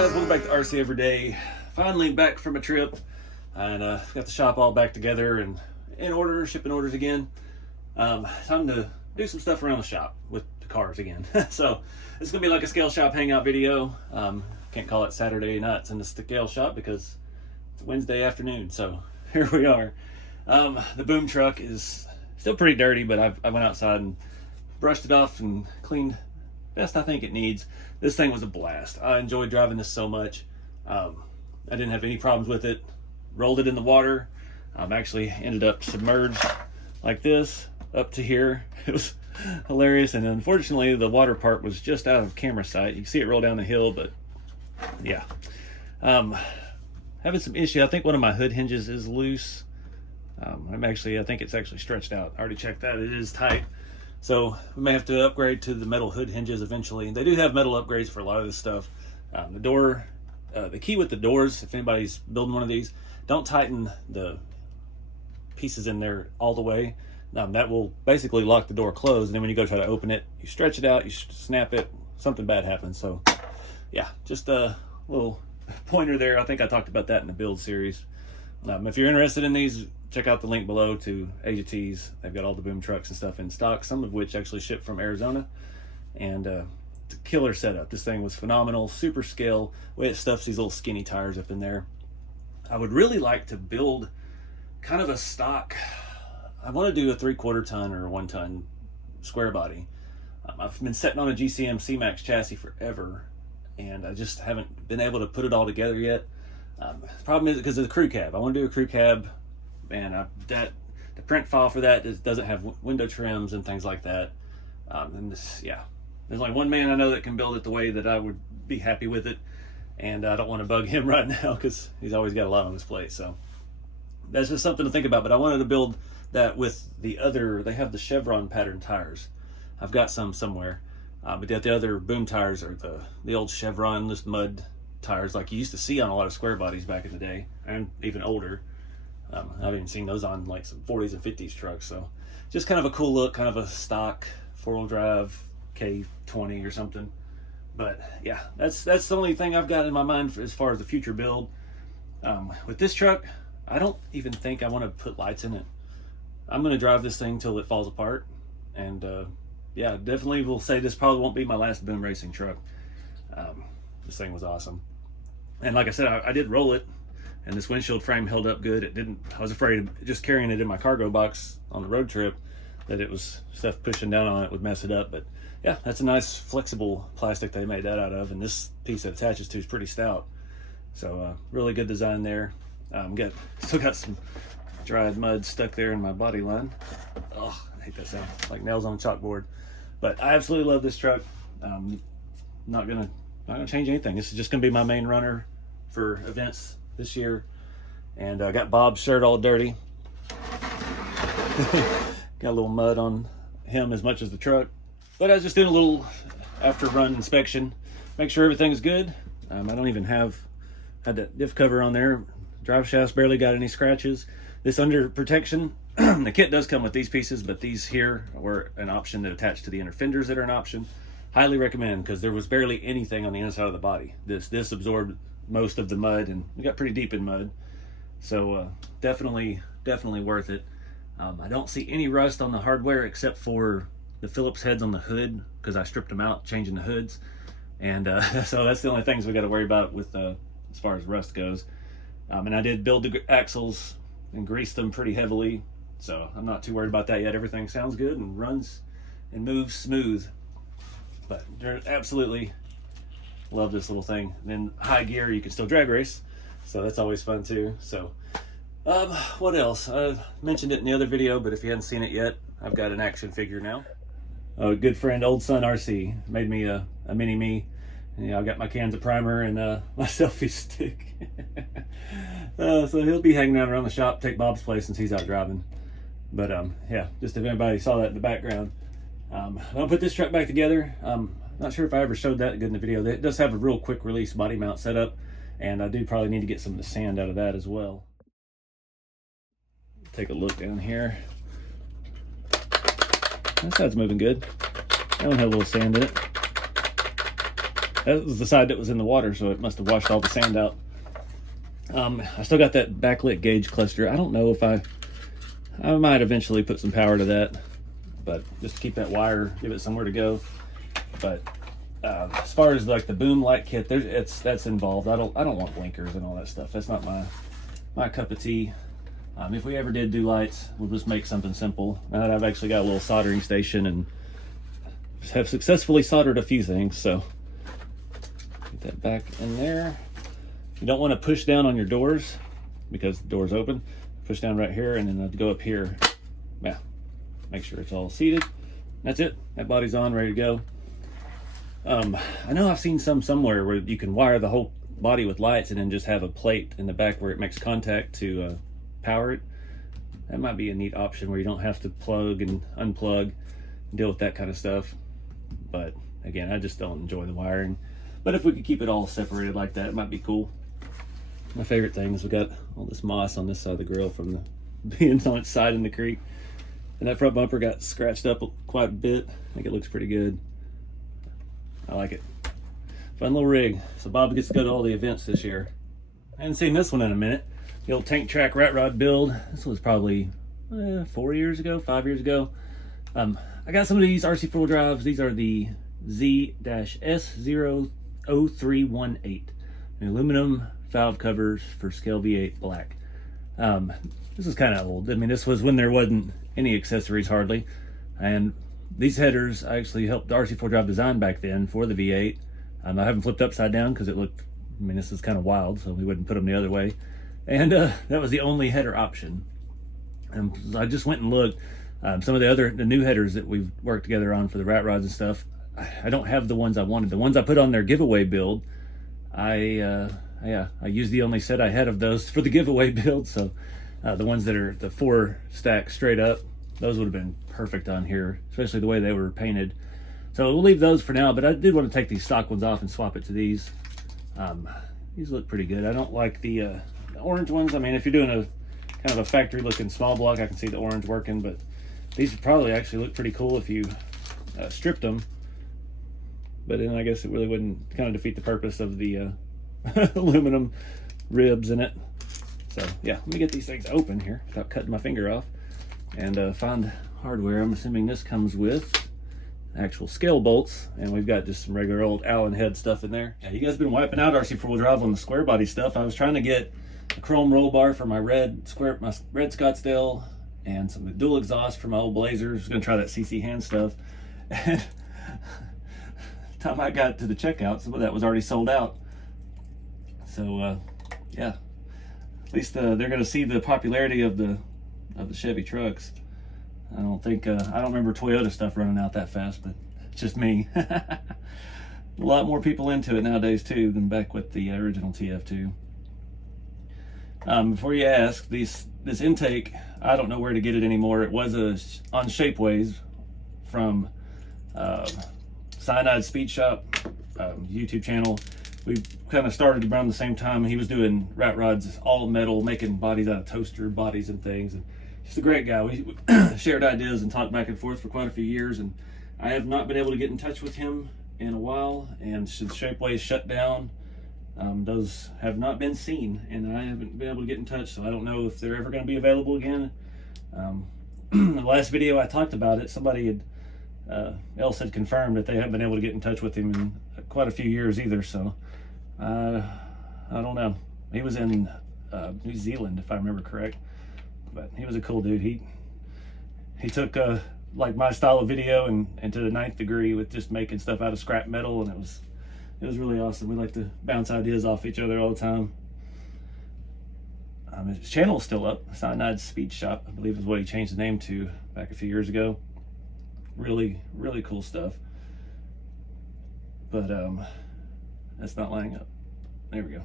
guys, welcome back to RC4wd. Finally back from a trip and got the shop all back together and in order, shipping orders again. Time to do some stuff around the shop with the cars again. So it's gonna be like a scale shop hangout video. Can't call it Saturday nights in the scale shop because it's Wednesday afternoon. So here we are. The boom truck is still pretty dirty, but I went outside and brushed it off and cleaned best I think it needs. This thing was a blast. I enjoyed driving this so much. I didn't have any problems with it. Rolled it in the water. Actually ended up submerged like this up to here. It was hilarious, and unfortunately the water part was just out of camera sight. You can see it roll down the hill, but yeah. Having some issue. I think one of my hood hinges is loose. I think it's actually stretched out. I already checked that. It is tight. So we may have to upgrade to the metal hood hinges eventually. They do have metal upgrades for a lot of this stuff. The key with the doors, if anybody's building one of these, don't tighten the pieces in there all the way. That will basically lock the door closed, and then when you go try to open it, you stretch it out, you snap it, something bad happens. So yeah, just a little pointer there. I think I talked about that in the build series. If you're interested in these, check out the link below to Asia Tees. They've got all the boom trucks and stuff in stock, some of which actually ship from Arizona. And it's a killer setup. This thing was phenomenal, super scale. The way it stuffs these little skinny tires up in there. I would really like to build kind of a stock. I want to do a 3/4 ton or a 1 ton square body. I've been sitting on a GCM C-Max chassis forever, and I just haven't been able to put it all together yet. The problem is because of the crew cab. I want to do a crew cab, and the print file for that doesn't have window trims and things like that. There's only one man I know that can build it the way that I would be happy with it, and I don't want to bug him right now because he's always got a lot on his plate. So that's just something to think about. But I wanted to build that with the other. They have the chevron pattern tires. I've got some somewhere, but the other boom tires are the old chevron-less mud tires like you used to see on a lot of square bodies back in the day, and even older. I've even seen those on like some 40s and 50s trucks. So just kind of a cool look, kind of a stock 4-wheel drive K20 or something. But yeah, that's the only thing I've got in my mind as far as the future build. With this truck, I don't even think I want to put lights in it. I'm going to drive this thing till it falls apart. And yeah, definitely will say this probably won't be my last boom racing truck. This thing was awesome. And like I said, I did roll it, and this windshield frame held up good. I was afraid of just carrying it in my cargo box on the road trip that it was stuff pushing down on it would mess it up. But yeah, that's a nice flexible plastic they made that out of, and this piece that attaches to is pretty stout. So really good design there. Still got some dried mud stuck there in my body line. Oh, I hate that sound, like nails on a chalkboard. But I absolutely love this truck. Not gonna change anything. This is just gonna be my main runner for events this year. And I got Bob's shirt all dirty. Got a little mud on him as much as the truck. But I was just doing a little after run inspection, make sure everything's good. I don't even had that diff cover on there. Drive shaft's barely got any scratches. This under protection, the kit does come with these pieces, but these here were an option that attach to the inner fenders that are an option. Highly recommend, because there was barely anything on the inside of the body. This absorbed most of the mud, and we got pretty deep in mud. So definitely worth it. I don't see any rust on the hardware except for the Phillips heads on the hood, because I stripped them out changing the hoods. And so that's the only things we got to worry about with as far as rust goes. And I did build the axles and grease them pretty heavily, so I'm not too worried about that yet. Everything sounds good and runs and moves smooth. But absolutely love this little thing. And then high gear, you can still drag race, so that's always fun too. So what else? I've mentioned it in the other video, but if you haven't seen it yet, I've got an action figure now. A good friend, Old Son RC, made me a mini me. And, yeah, I got my cans of primer and my selfie stick. So he'll be hanging out around the shop, take Bob's place since he's out driving. But yeah, just if anybody saw that in the background. I'll put this truck back together. Not sure if I ever showed that good in the video. It does have a real quick release body mount setup, and I do probably need to get some of the sand out of that as well. Take a look down here. That side's moving good. That one had a little sand in it. that was the side that was in the water, so it must have washed all the sand out. I still got that backlit gauge cluster. I don't know if I might eventually put some power to that, but just to keep that wire, give it somewhere to go. But as far as like the boom light kit, that's involved. I don't want blinkers and all that stuff. That's not my cup of tea. If we ever did do lights, we'll just make something simple. Now that I've actually got a little soldering station and have successfully soldered a few things, so get that back in there. You don't want to push down on your doors because the door's open. Push down right here and then I'd go up here. Yeah, make sure it's all seated. That's it. That body's on, ready to go. I know I've seen somewhere where you can wire the whole body with lights and then just have a plate in the back where it makes contact to power it. That might be a neat option where you don't have to plug and unplug and deal with that kind of stuff. But again, I just don't enjoy the wiring. But if we could keep it all separated like that, it might be cool. My favorite thing is we got all this moss on this side of the grill from the being on its side in the creek. And that front bumper got scratched up quite a bit. I think it looks pretty good. I like it. Fun little rig. So Bob gets to go to all the events this year. I haven't seen this one in a minute. The old tank track rat rod build. This was probably 4 years ago, 5 years ago. I got some of these RC4 drives. These are the Z-S0318. The aluminum valve covers for scale V8 black. This is kind of old. I mean, this was when there wasn't any accessories hardly. And these headers I actually helped the RC4 drive design back then for the V8. I haven't flipped upside down because it looked, I mean, this is kind of wild, so we wouldn't put them the other way. And that was the only header option. And I just went and looked. Some of the new headers that we've worked together on for the rat rods and stuff, I don't have the ones I wanted. The ones I put on their giveaway build, I used the only set I had of those for the giveaway build. So the ones that are the 4 stack straight up, those would have been perfect on here, especially the way they were painted. So we'll leave those for now, but I did want to take these stock ones off and swap it to these. These look pretty good. I don't like the orange ones. I mean, if you're doing a kind of a factory looking small block, I can see the orange working, but these would probably actually look pretty cool if you stripped them. But then I guess it really wouldn't kind of defeat the purpose of the aluminum ribs in it. So yeah, let me get these things open here without cutting my finger off and find hardware. I'm assuming this comes with actual scale bolts, and we've got just some regular old Allen head stuff in there. Yeah, you guys have been wiping out RC4 drive on the square body stuff. I was trying to get a chrome roll bar for my red Scottsdale and some dual exhaust for my old Blazers. I was gonna try that CC hand stuff. And the time I got to the checkout, some of that was already sold out. So yeah, at least they're gonna see the popularity of the Chevy trucks. I don't remember Toyota stuff running out that fast, but it's just me. A lot more people into it nowadays too than back with the original TF2. Before you ask, this intake, I don't know where to get it anymore. It was on Shapeways from Cyanide Speed Shop YouTube channel. We kind of started around the same time. He was doing rat rods, all metal, making bodies out of toaster bodies and things. And he's a great guy. We shared ideas and talked back and forth for quite a few years. And I have not been able to get in touch with him in a while. And since Shapeways shut down, those have not been seen, and I haven't been able to get in touch. So I don't know if they're ever going to be available again. The last video I talked about it, somebody else had confirmed that they haven't been able to get in touch with him in quite a few years either. So I don't know. He was in New Zealand, if I remember correct, but he was a cool dude. He took like my style of video and to the 9th degree with just making stuff out of scrap metal, and it was really awesome. We like to bounce ideas off each other all the time. His channel is still up, Cyanide Speed Shop, I believe is what he changed the name to back a few years ago. Really, really cool stuff. But that's not lining up. There we go.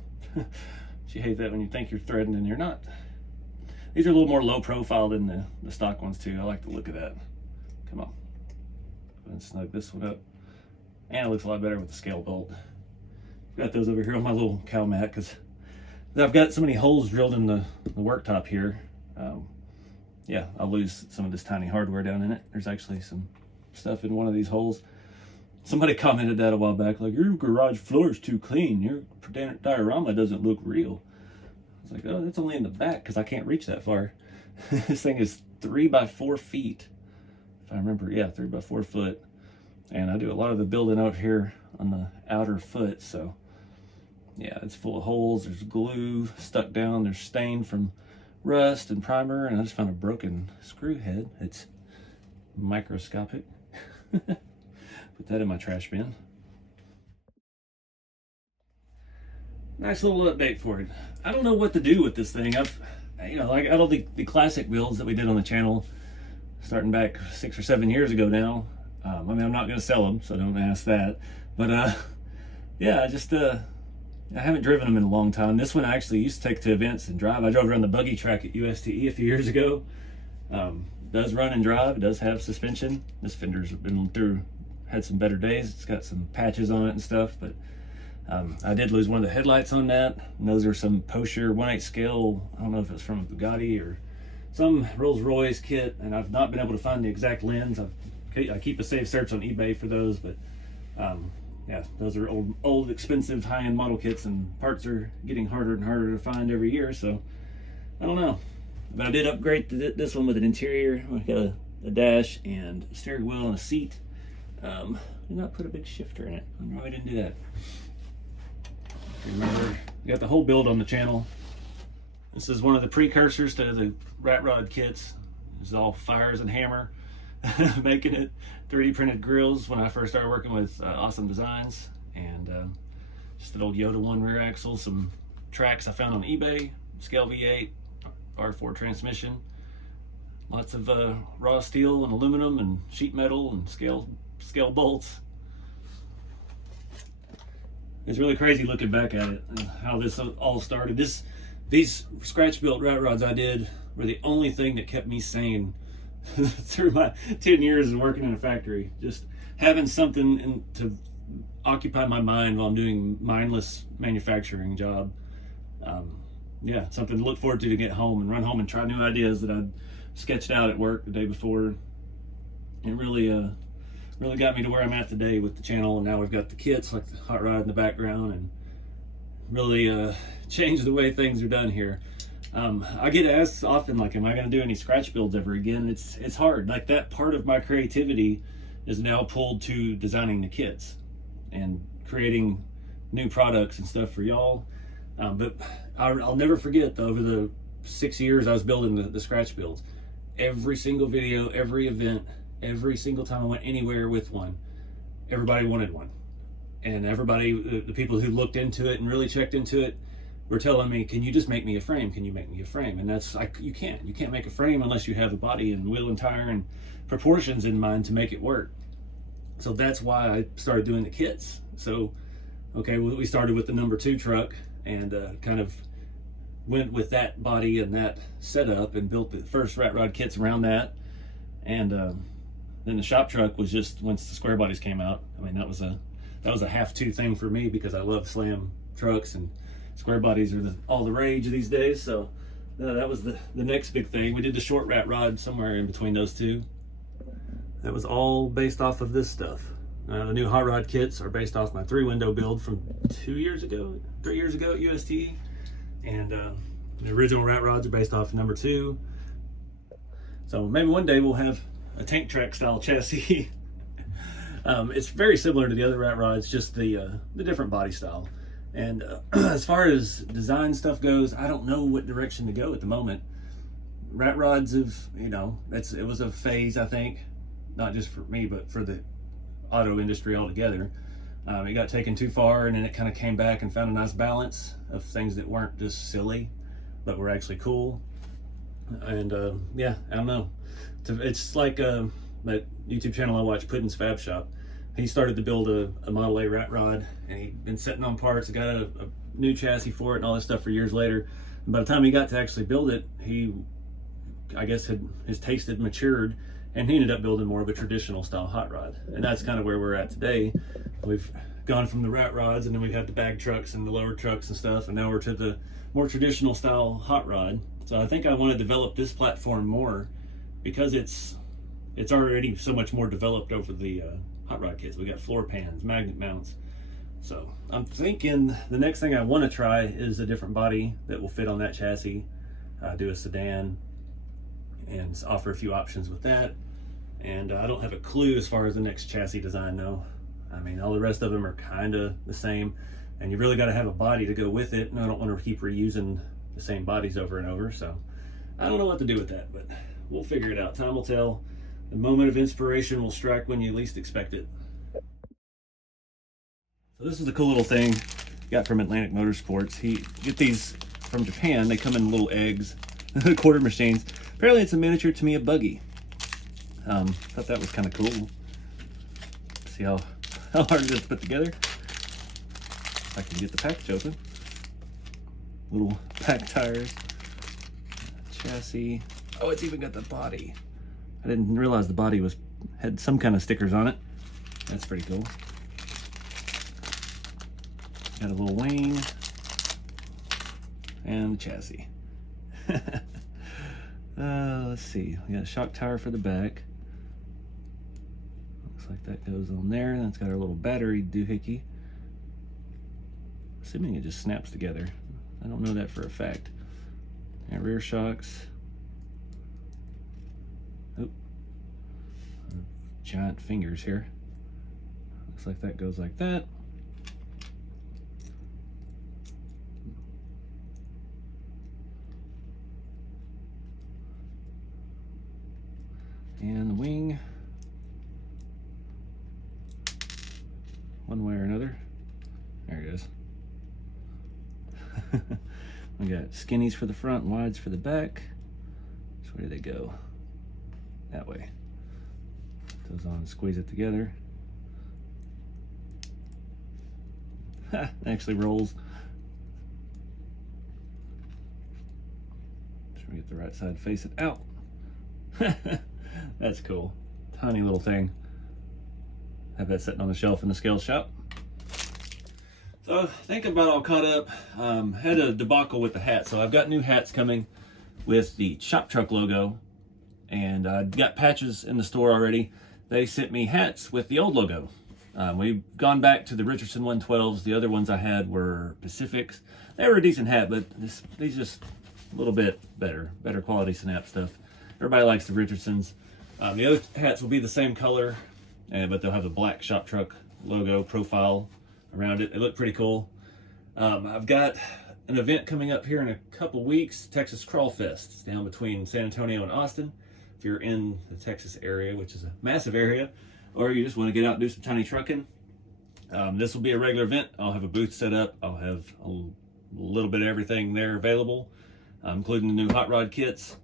You hate that when you think you're threading and you're not. These are a little more low profile than the stock ones too. I like the look of that. Come on. Go ahead and snug this one up. And it looks a lot better with the scale bolt. Got those over here on my little cow mat because I've got so many holes drilled in the worktop here. Yeah, I'll lose some of this tiny hardware down in it. There's actually some stuff in one of these holes. Somebody commented that a while back, like, your garage floor is too clean. Your diorama doesn't look real. I was like, oh, that's only in the back because I can't reach that far. This thing is 3 by 4 feet. If I remember, yeah, 3 by 4 foot. And I do a lot of the building out here on the outer foot, so yeah, it's full of holes. There's glue stuck down. There's stain from rust and primer, and I just found a broken screw head. It's microscopic. Put that in my trash bin. Nice little update for it. I don't know what to do with this thing. Like out of the classic builds that we did on the channel, starting back 6 or 7 years ago now. I mean, I'm not going to sell them, so don't ask that. But yeah, I haven't driven them in a long time. This one I actually used to take to events and drive. I drove around the buggy track at USTE a few years ago. Does run and drive. It does have suspension. This fender's had some better days. It's got some patches on it and stuff, but I did lose one of the headlights on that. And those are some Porsche 1/8 scale. I don't know if it's from a Bugatti or some Rolls-Royce kit, and I've not been able to find the exact lens. I keep a safe search on eBay for those, but yeah, those are old expensive high-end model kits, and parts are getting harder and harder to find every year, so I don't know. But I did upgrade this one with an interior. I got a dash and a steering wheel and a seat. Did not put a big shifter in it. I don't know why I didn't do that. Remember, we got the whole build on the channel. This is one of the precursors to the rat rod kits. This is all fires and hammer. Making it 3D printed grills when I first started working with Awesome Designs, and just an old Yoda 1 rear axle, some tracks I found on eBay, scale V8, R4 transmission, lots of raw steel and aluminum and sheet metal and scale bolts. It's really crazy looking back at it and how this all started. These scratch built rat rods I did were the only thing that kept me sane through my 10 years of working in a factory. Just having something to occupy my mind while I'm doing mindless manufacturing job. Yeah, something to look forward to get home and run home and try new ideas that I'd sketched out at work the day before. It really got me to where I'm at today with the channel, and now we've got the kits like the hot rod in the background, and really changed the way things are done here. I get asked often, like, am I going to do any scratch builds ever again? It's hard. Like, that part of my creativity is now pulled to designing the kits and creating new products and stuff for y'all. But I'll never forget, over the 6 years I was building the scratch builds, every single video, every event, every single time I went anywhere with one, everybody wanted one. And everybody, the people who looked into it and really checked into it, were telling me, can you just make me a frame? Can you make me a frame? And that's like, you can't make a frame unless you have a body and wheel and tire and proportions in mind to make it work. So that's why I started doing the kits. So, okay, we started with the number 2 truck and kind of went with that body and that setup and built the first rat rod kits around that. And then the shop truck was just, once the square bodies came out, I mean, that was a have-to thing for me because I love slam trucks, and square bodies are all the rage these days. So that was the next big thing. We did the short rat rod somewhere in between those two. That was all based off of this stuff. The new hot rod kits are based off my 3-window build from 3 years ago at UST. And the original rat rods are based off number 2. So maybe one day we'll have a tank track style chassis. It's very similar to the other rat rods, just the different body style. And as far as design stuff goes, I don't know what direction to go at the moment. Rat rods have, it was a phase, I think, not just for me, but for the auto industry altogether. It got taken too far, and then it kind of came back and found a nice balance of things that weren't just silly, but were actually cool. And yeah, I don't know. It's like that YouTube channel I watch, Puddin's Fab Shop. He started to build a Model A rat rod, and he'd been sitting on parts, got a new chassis for it and all this stuff for years later. And by the time he got to actually build it, I guess his taste had matured, and he ended up building more of a traditional style hot rod. And that's kind of where we're at today. We've gone from the rat rods, and then we've had the bag trucks and the lower trucks and stuff, and now we're to the more traditional style hot rod. So I think I want to develop this platform more because it's already so much more developed over the hot rod kits. We got floor pans, magnet mounts. So I'm thinking the next thing I want to try is a different body that will fit on that chassis. Do a sedan and offer a few options with that. And I don't have a clue as far as the next chassis design though. I mean, all the rest of them are kind of the same, and you really got to have a body to go with it. And I don't want to keep reusing the same bodies over and over. So I don't know what to do with that, but we'll figure it out. Time will tell. The moment of inspiration will strike when you least expect it. So this is a cool little thing got from Atlantic Motorsports. Get these from Japan. They come in little eggs, quarter machines. Apparently it's a miniature Tamiya buggy. Thought that was kind of cool. See how hard it is to put together. If I can get the package open. Little pack tires, chassis. Oh, it's even got the body. I didn't realize the body had some kind of stickers on it. That's pretty cool. Got a little wing and the chassis. Let's see. We got a shock tower for the back. Looks like that goes on there. And it's got our little battery doohickey. Assuming it just snaps together. I don't know that for a fact. And rear shocks. Oh, giant fingers here. Looks like that goes like that. And the wing, one way or another. There it is. We got skinnies for the front, wides for the back. So where do they go? That way. Put those on and squeeze it together. It actually rolls. Make sure we get the right side, face it out. That's cool. Tiny little thing. Have that sitting on the shelf in the scale shop. So I think I'm about all caught up. Had a debacle with the hat. So I've got new hats coming with the shop truck logo, and I got patches in the store already. They sent me hats with the old logo. We've gone back to the Richardson 112s. The other ones I had were Pacifics. They were a decent hat, but these just a little bit better quality snap stuff. Everybody likes the Richardsons. The other hats will be the same color, but they'll have the black shop truck logo profile around it. They look pretty cool. I've got an event coming up here in a couple weeks, Texas Crawl Fest. It's down between San Antonio and Austin. If you're in the Texas area, which is a massive area, or you just want to get out and do some tiny trucking, this will be a regular event. I'll have a booth set up. I'll have a little bit of everything there available, including the new hot rod kits.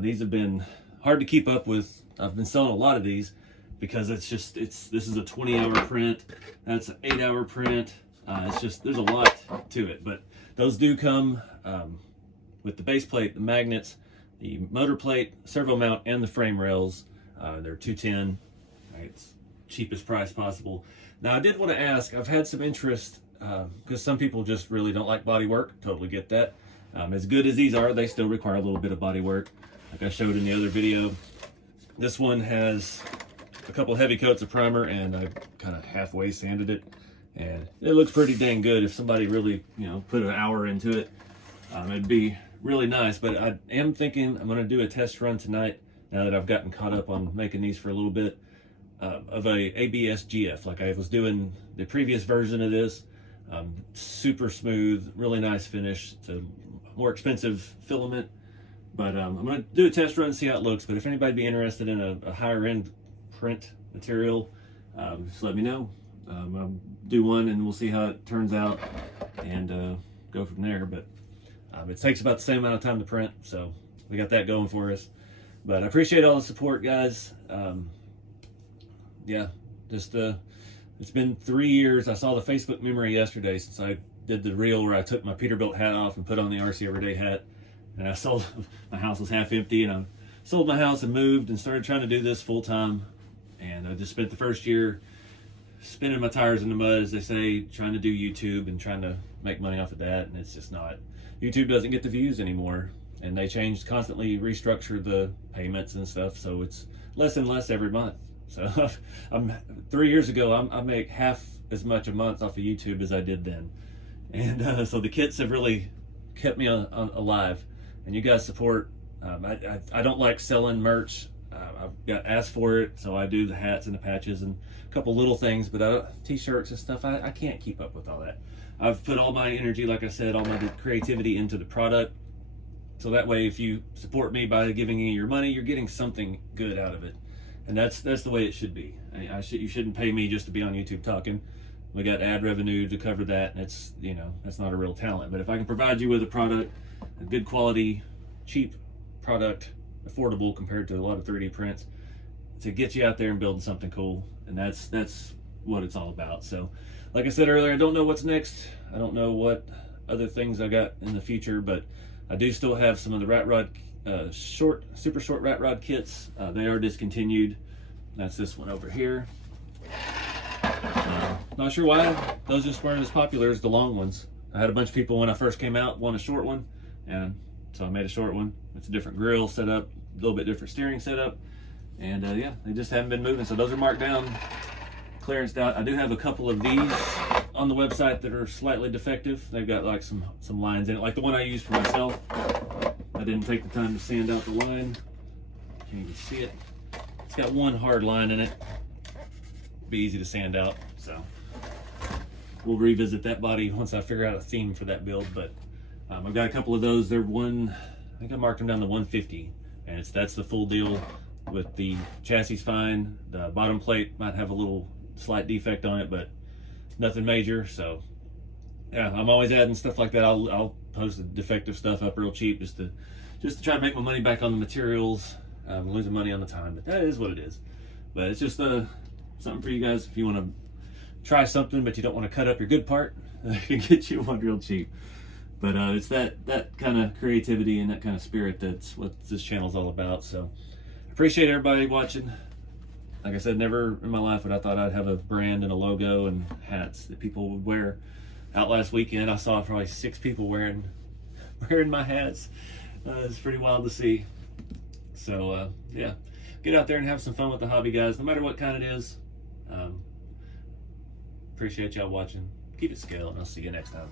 These have been hard to keep up with. I've been selling a lot of these because this is a 20-hour print. That's an 8-hour print. There's a lot to it, but those do come with the base plate, the magnets, the motor plate, servo mount, and the frame rails. They're $210. Right, it's cheapest price possible. Now I did want to ask, I've had some interest because some people just really don't like body work. Totally get that. As good as these are, they still require a little bit of body work. Like I showed in the other video, this one has a couple heavy coats of primer, and I kind of halfway sanded it, and it looks pretty dang good. If somebody really, put an hour into it, it'd be really nice. But I am thinking I'm going to do a test run tonight, now that I've gotten caught up on making these for a little bit, of a ABS GF, like I was doing the previous version of this. Super smooth, really nice finish. It's a more expensive filament, but I'm going to do a test run and see how it looks. But if anybody be interested in a higher end print material, just let me know. I'll do one and we'll see how it turns out and go from there. But it takes about the same amount of time to print, so we got that going for us. But I appreciate all the support, guys. Yeah, just it's been 3 years. I saw the Facebook memory yesterday since I did the reel where I took my Peterbilt hat off and put on the RC4wd hat, and I sold. My house was half empty, and I sold my house and moved and started trying to do this full time. And I just spent the first year spinning my tires in the mud, as they say, trying to do YouTube and trying to make money off of that. And it's just not. YouTube doesn't get the views anymore, and they constantly restructure the payments and stuff, so it's less and less every month. So I'm 3 years ago, I make half as much a month off of YouTube as I did then. And so the kits have really kept me alive, and you guys support. I don't like selling merch. I've got asked for it, so I do the hats and the patches and a couple little things, but t-shirts and stuff, I can't keep up with all that. I've put all my energy, like I said, all my creativity into the product. So that way, if you support me by giving me your money, you're getting something good out of it. And that's the way it should be. You shouldn't pay me just to be on YouTube talking. We got ad revenue to cover that, and it's, you know, that's not a real talent. But if I can provide you with a product, a good quality, cheap product, affordable compared to a lot of 3D prints, to get you out there and building something cool, and that's what it's all about. So, like I said earlier, I don't know what's next. I don't know what other things I got in the future, but I do still have some of the rat rod, super short rat rod kits. They are discontinued. That's this one over here. Not sure why those just weren't as popular as the long ones. I had a bunch of people when I first came out want a short one, and so I made a short one. It's a different grill setup, a little bit different steering setup, and yeah, they just haven't been moving. So those are marked down, clearanced out. I do have a couple of these on the website that are slightly defective. They've got like some lines in it, like the one I used for myself. I didn't take the time to sand out the line. Can't even see it. It's got one hard line in it. Be easy to sand out, so we'll revisit that body once I figure out a theme for that build. But I've got a couple of those. They're I think I marked them down to 150, and that's the full deal with the chassis fine. The bottom plate might have a little slight defect on it, but nothing major. So yeah, I'm always adding stuff like that. I'll post the defective stuff up real cheap just to try to make my money back on the materials. I'm losing money on the time, but that is what it is. But it's just something for you guys if you want to try something but you don't want to cut up your good part. I can get you one real cheap. But it's that kind of creativity and that kind of spirit that's what this channel is all about. So appreciate everybody watching. Like I said, never in my life would I thought I'd have a brand and a logo and hats that people would wear. Out last weekend, I saw probably 6 people wearing my hats. It's pretty wild to see. So yeah, get out there and have some fun with the hobby, guys, no matter what kind it is. Appreciate y'all watching. Keep it scale, and I'll see you next time.